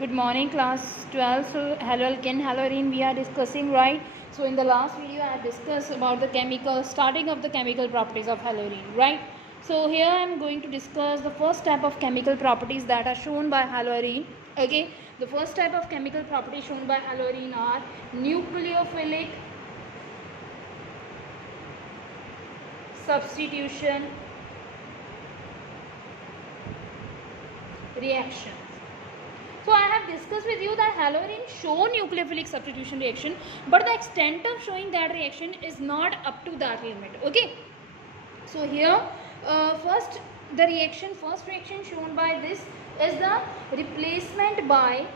Good morning, class 12. So, haloalkane, halorine we are discussing, right? So, in the last video, I have discussed about the starting of the chemical properties of halorine, right? So, here I am going to discuss the first type of chemical properties that are shown by halorine. Okay, the first type of chemical properties shown by halorine are nucleophilic substitution reaction. So I have discussed with you that halorine show nucleophilic substitution reaction, but the extent of showing that reaction is not up to that limit. Okay. So here, first reaction shown by this is the replacement by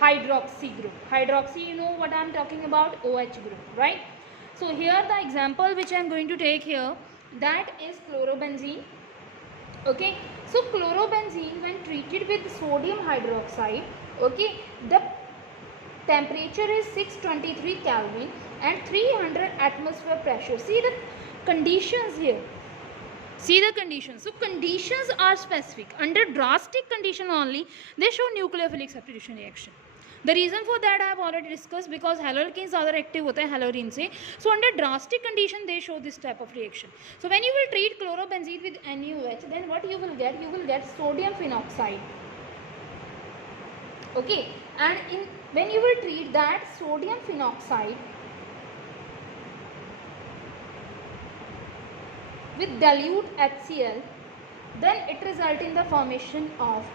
hydroxy group. Hydroxy, you know what I am talking about, OH group, right? So here the example which I am going to take here, that is chlorobenzene. Okay, so chlorobenzene when treated with sodium hydroxide, okay, the temperature is 623 Kelvin and 300 atmosphere pressure. See the conditions here. See the conditions. So conditions are specific. Under drastic condition only, they show nucleophilic substitution reaction. The reason for that I have already discussed, because haloalkanes ज़्यादा reactive होता है halorine से. So under drastic condition they show this type of reaction. So when you will treat chlorobenzene with NaOH, then what you will get? You will get sodium phenoxide. Okay, and when you will treat that sodium phenoxide with dilute HCl, then it results in the formation of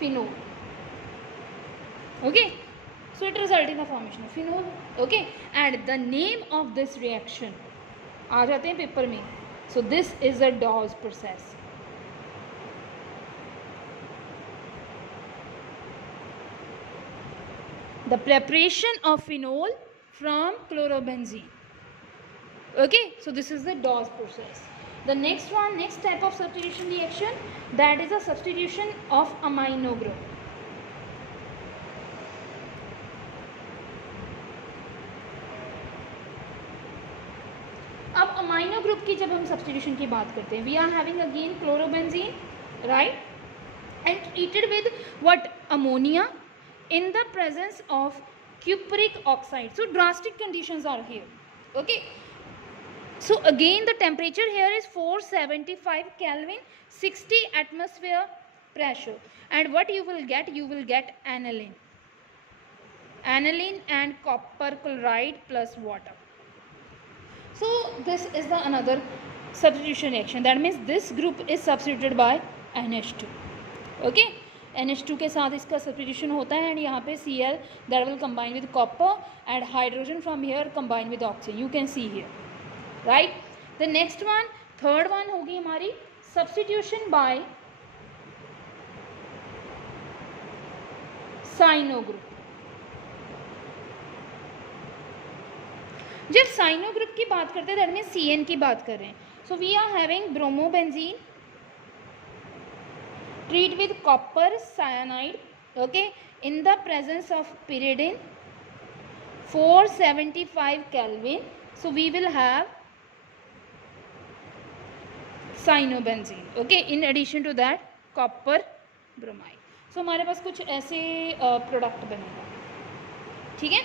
phenol. Okay, so it results in the formation of phenol. Okay, and the name of this reaction आ जाते हैं paper में. So this is a Dawes process. The preparation of phenol from chlorobenzene. Okay, so this is the Dawes process. The next type of substitution reaction, that is a substitution of amino group. अब amino group की जब हम substitution की बात करते हैं, we are having again chlorobenzene, right, and treated with what, ammonia in the presence of cupric oxide. So drastic conditions are here. Okay, so again the temperature here is 475 Kelvin, 60 atmosphere pressure, and what you will get? You will get aniline and copper chloride plus water. So this is the another substitution reaction. That means this group is substituted by NH2. Okay, NH2 के साथ इसका substitution होता है, and यहाँ पे Cl that will combine with copper and hydrogen from here combine with oxygen. You can see here, right? The next one, third one होगी हमारी substitution by cyano group. जब cyano group की बात करते हैं, that means CN की बात कर रहे हैं. So we are having bromobenzene treat with copper cyanide, okay, in the presence of pyridine, 475 Kelvin. So we will have cyanobenzene, okay, in addition to that copper bromide. So हमारे पास कुछ ऐसे product बनेगा. ठीक है,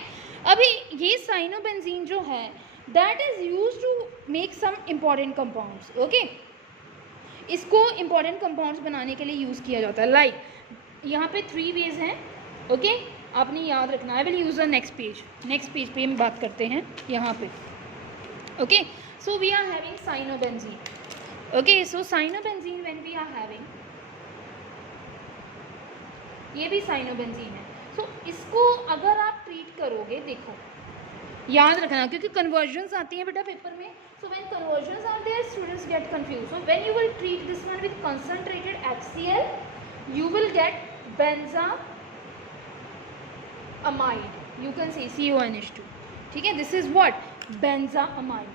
अभी ये cyanobenzene जो है, that is used to make some important compounds. Okay, इसको इंपॉर्टेंट कंपाउंड्स बनाने के लिए यूज़ किया जाता है. लाइक यहाँ पे 3 वेज हैं. ओके, आपने याद रखना. I will use the next page पे हम बात करते हैं यहाँ पे. Okay, so we are having cyanobenzene. Okay, so cyanobenzene when we are having, ये भी साइनोबेंजीन है. सो इसको अगर आप ट्रीट करोगे, देखो याद रखना, क्योंकि कन्वर्जन्स आती हैं बेटा पेपर में. So when conversions are there, students get confused. So when you will treat this one with concentrated HCl, you will get benzoamide. You can say CONH2. ठीक है, this is what, benzoamide.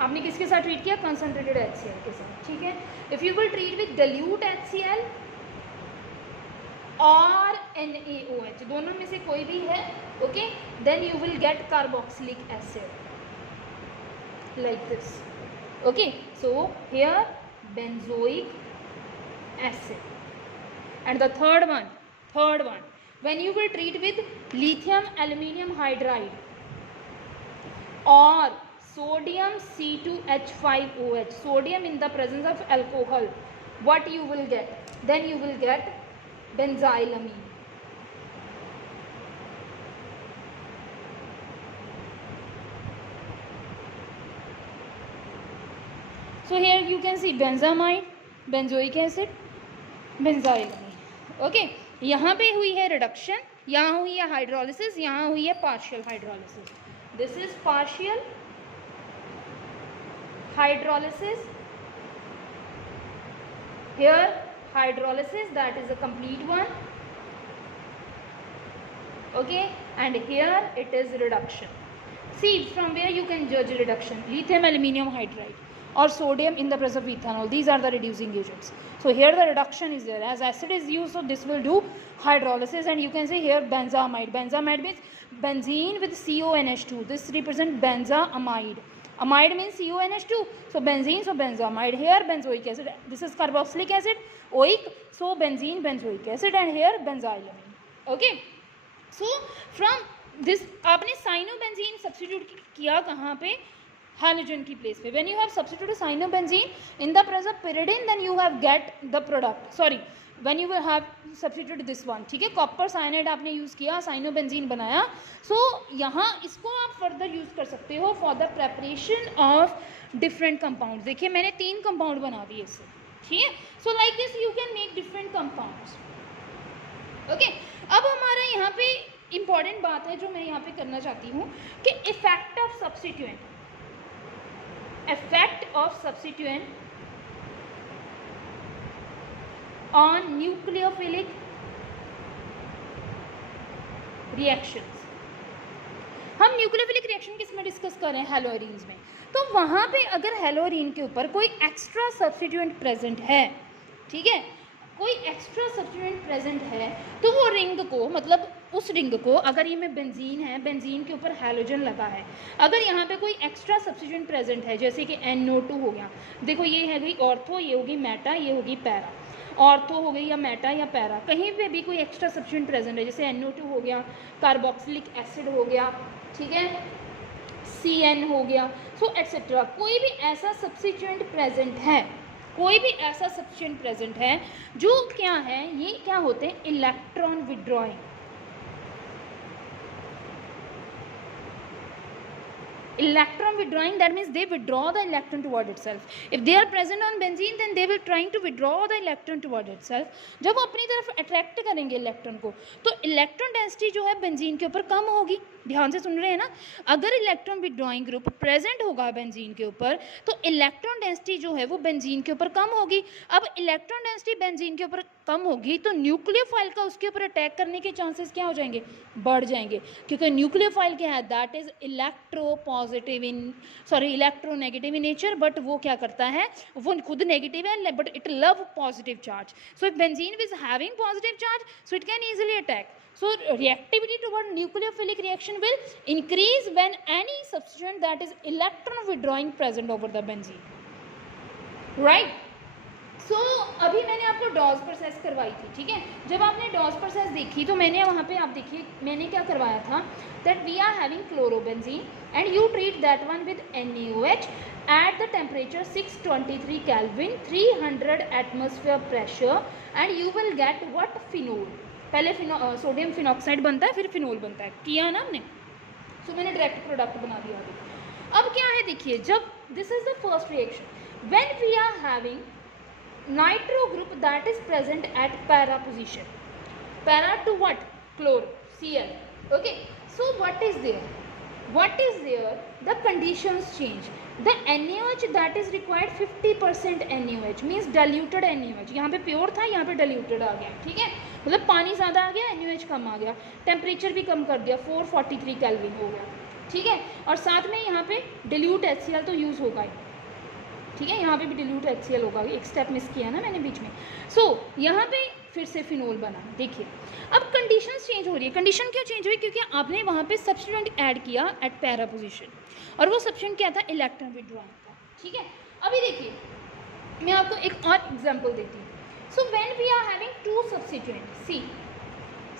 आपने किसके साथ treat किया? Concentrated HCl के साथ. ठीक है, if you will treat with dilute HCl और NaOH, दोनों में से कोई भी है, okay, then you will get carboxylic acid like this. Okay, so here benzoic acid. And the third one, when you will treat with lithium aluminium hydride or sodium C2H5OH, sodium in the presence of alcohol, what you will get? Then you will get benzylamine. So here you can see benzamide, benzoic acid, benzylamine. Okay, यहाँ पे हुई है reduction, यहाँ हुई है hydrolysis, यहाँ हुई है partial hydrolysis. This is partial hydrolysis. Here hydrolysis, that is a complete one. Okay, and here it is reduction. See from where you can judge reduction. Lithium aluminium hydride or sodium in the presence of ethanol, these are the reducing agents. So here the reduction is there, as acid is used, so this will do hydrolysis. And you can say here benzamide. Benzamide means benzene with CONH2. This represents benzaamide. Amide means CONH2, so benzene, so benzamide. Here benzoic acid, this is carboxylic acid, oic, so benzene, benzoic acid, and here benzylamine. Okay, so from this आपने cyanobenzene substitute किया कहाँ पे? Halogen की place पे. When you have substituted cyanobenzyne in the presence of pyridine, then you have get the product. Sorry, when you will have substituted this one, ठीक है, copper cyanide आपने use किया, cyanobenzene बनाया. सो यहाँ इसको आप फर्दर यूज़ कर सकते हो for the preparation of different compound. देखिए मैंने 3 कंपाउंड बना दिए इससे, ठीक है. So like this you can make different compounds. Okay, अब हमारा यहाँ पे इंपॉर्टेंट बात है जो मैं यहाँ पे करना चाहती हूँ कि effect of substituent, effect of substituent on nucleophilic reactions. हम न्यूक्लियोफिलिक रिएक्शन किस में डिस्कस कर रहे हैं? हेलोरीन्स में. तो वहाँ पे अगर हेलोरीन के ऊपर कोई एक्स्ट्रा सब्स्टिट्यूएंट प्रेजेंट है, ठीक है, कोई एक्स्ट्रा सब्स्टिट्यूएंट प्रेजेंट है, तो वो रिंग को, मतलब उस रिंग को, अगर ये में बेंजीन है, बेंजीन के ऊपर हैलोजन लगा है, अगर यहाँ पे कोई एक्स्ट्रा सब्स्टिट्यूएंट प्रेजेंट है, जैसे कि NO2 हो गया, देखो ये है गई ऑर्थो, ये होगी मेटा, ये होगी पैरा. ऑर्थो हो गई या मेटा या पैरा, कहीं पे भी कोई एक्स्ट्रा सब्स्टिट्यूएंट प्रेजेंट है, जैसे NO2 हो गया, कार्बोक्सिलिक एसिड हो गया, ठीक है, CN हो गया, सो एटसेट्रा. कोई भी ऐसा सब्स्टिट्यूएंट प्रेजेंट है, कोई भी ऐसा सब्स्टिट्यूएंट प्रेजेंट है जो क्या है, ये क्या होते हैं? Electron withdrawing. Electron withdrawing, that means they withdraw the electron toward itself. If they are present on benzene, then they will trying to withdraw the electron toward itself. जब वो अपनी तरफ अट्रैक्ट करेंगे इलेक्ट्रॉन को, तो इलेक्ट्रॉन डेंसिटी जो है benzene के ऊपर कम होगी. ध्यान से सुन रहे हैं ना? अगर इलेक्ट्रॉन विड्रॉइंग ग्रुप प्रेजेंट होगा बेंजीन के ऊपर, तो इलेक्ट्रॉन डेंसिटी जो है वो बेंजीन के ऊपर कम होगी. अब इलेक्ट्रॉन डेंसिटी बेंजीन के ऊपर कम होगी, तो न्यूक्लियोफाइल का उसके ऊपर अटैक करने के चांसेस क्या हो जाएंगे? बढ़ जाएंगे. क्योंकि न्यूक्लियोफाइल क्या है? That is electronegative in nature, but वो क्या करता है? वो खुद नेगेटिव है, but it love positive charge. So if benzene is having positive charge, so it can easily attack. So reactivity toward nucleophilic reaction will increase when any substituent that is electron withdrawing present over the benzene. Right? So अभी मैंने आपको Dodge process करवाई थी, ठीक है. जब आपने Dodge process देखी तो मैंने वहाँ पे, आप देखिए मैंने क्या करवाया था, that we are having chlorobenzene and you treat that one with NaOH at the temperature 623 Kelvin, 300 atmosphere pressure, and you will get what? Phenol. पहले सोडियम फिनॉक्साइड बनता है, फिर फिनोल बनता है, किया ना हमने. सो मैंने डायरेक्ट प्रोडक्ट बना दिया. अब क्या है देखिए, जब this is the first reaction when we are having nitro group that is present at para position, para to what? Chloro, Cl. Okay, so what is there? The conditions change. The NaOH that is required 50% NaOH means diluted NaOH. यहाँ पे pure था, यहाँ पे diluted आ गया, ठीक है, मतलब पानी ज़्यादा आ गया, NaOH कम आ गया, टेम्परेचर भी कम कर दिया, 443 केल्विन हो गया, ठीक है. और साथ में यहाँ पे dilute HCl तो यूज़ होगा ही, ठीक है, यहाँ पे भी dilute HCl होगा. एक स्टेप मिस किया ना मैंने बीच में. सो यहाँ पे फिर से फिनोल बना. देखिए अब कंडीशंस चेंज हो रही है. कंडीशन क्यों चेंज हुई? क्योंकि आपने वहाँ पे सब्स्टिट्यूएंट ऐड किया एट पैरा पोजीशन, और वो सब्स्टिट्यूएंट क्या था? इलेक्ट्रॉन विड्रॉइंग था, ठीक है. अभी देखिए मैं आपको एक और एग्जांपल देती हूँ. So when we are having two substituent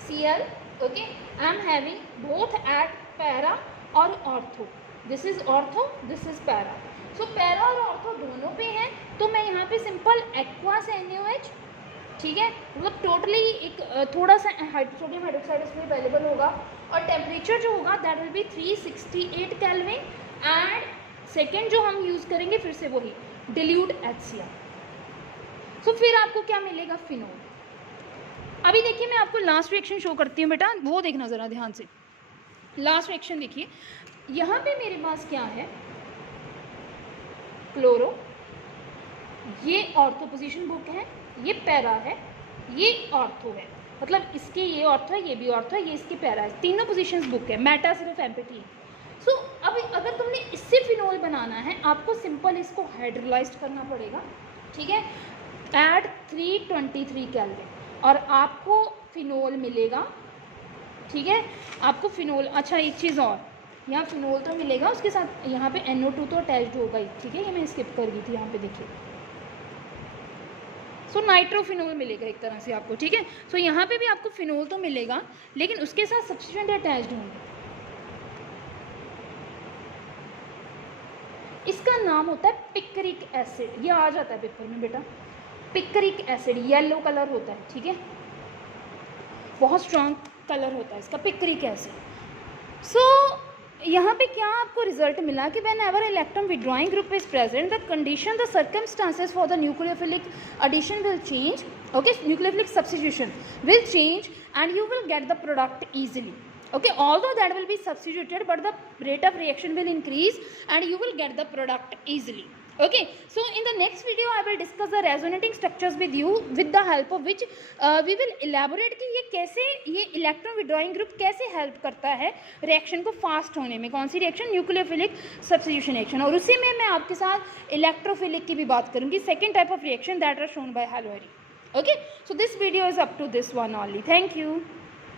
Cl, okay, I am having both at para और ortho. This is ortho, this is para. So para और ऑर्थो दोनों पे हैं, तो मैं यहाँ पे सिंपल एक्वास NaOH, ठीक है, मतलब टोटली एक थोड़ा सा सोडियम हाइड्रोक्साइड इसमें अवेलेबल होगा और टेम्परेचर जो होगा that will be 368 kelvin. And second जो हम यूज़ करेंगे फिर से वही डिल्यूट HCl. सो फिर आपको क्या मिलेगा, फिनोल. अभी देखिए मैं आपको लास्ट रिएक्शन शो करती हूँ बेटा, वो देखना ज़रा ध्यान से. लास्ट रिएक्शन देखिए, यहाँ पे मेरे पास क्या है, क्लोरो, ये ऑर्थो पोजीशन बुक है, ये पैरा है, ये ऑर्थो है, मतलब इसके ये ऑर्थो है, ये भी ऑर्थो है, ये इसकी पैरा है, तीनों पोजीशंस बुक है. मेटा सिर्फ एम्पिटी. सो अब अगर तुमने इससे फिनोल बनाना है, आपको सिंपल इसको हाइड्रोलाइज्ड करना पड़ेगा, ठीक है, एट 323 केल्विन, और आपको फिनोल मिलेगा, ठीक है, आपको फिनोल. अच्छा एक चीज़ और, यहाँ फिनोल तो मिलेगा, उसके साथ यहाँ पे NO2 तो अटैच्ड होगा ही, ठीक है, ये मैं स्किप कर गई थी, यहाँ पे देखिए. सो नाइट्रोफिनोल मिलेगा एक तरह से आपको, ठीक है. सो यहाँ पे भी आपको फिनोल तो मिलेगा, लेकिन उसके साथ सब्स्टिट्यूएंट अटैच्ड होंगे. इसका नाम होता है पिक्रिक एसिड. ये आ जाता है पेपर में बेटा, पिक्रिक एसिड, येलो कलर होता है, ठीक है, बहुत स्ट्रॉन्ग कलर होता है इसका, पिक्रिक एसिड. सो यहाँ पे क्या आपको रिजल्ट मिला कि when ever electron withdrawing group is present, the condition, the circumstances for the nucleophilic addition will change, okay, nucleophilic substitution will change and you will get the product easily, okay, although that will be substituted but the rate of reaction will increase and you will get the product easily. Okay, so in the next video I will discuss the resonating structures with you, with the help of which we will elaborate कि ये कैसे, ये electron withdrawing group कैसे help करता है reaction को fast होने में. कौन सी रिएक्शन, न्यूक्लियोफिलिक सब्स्टिट्यूशन रिएक्शन. और उसी में मैं आपके साथ इलेक्ट्रोफिलिक की भी बात करूँगी, second type of reaction that are shown by हैलोरी. Okay, so this video is up to this one only. Thank you.